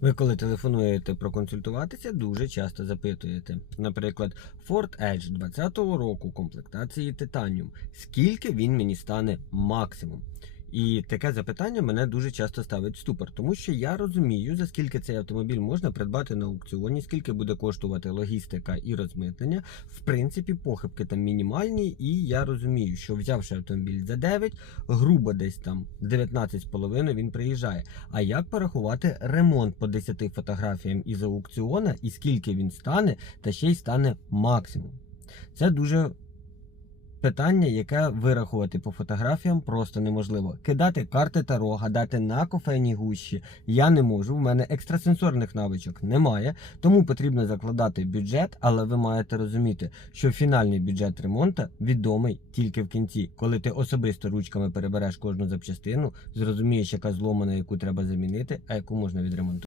Ви коли телефонуєте проконсультуватися, дуже часто запитуєте. Наприклад, Ford Edge 20-го року комплектації Titanium. Скільки він мені стане максимум? І таке запитання мене дуже часто ставить в ступор, тому що я розумію, за скільки цей автомобіль можна придбати на аукціоні, скільки буде коштувати логістика і розмитнення. В принципі, похибки там мінімальні, і я розумію, що взявши автомобіль за 9, грубо десь там 19,5 він приїжджає. А як порахувати ремонт по 10 фотографіям із аукціона і скільки він стане, та ще й стане максимум? Це дуже питання, яке вирахувати по фотографіям просто неможливо. Кидати карти Таро, гадати на кофейній гущі я не можу. В мене екстрасенсорних навичок немає, тому потрібно закладати бюджет, але ви маєте розуміти, що фінальний бюджет ремонту відомий тільки в кінці. Коли ти особисто ручками перебереш кожну запчастину, зрозумієш, яка зломана, яку треба замінити, а яку можна відремонтувати.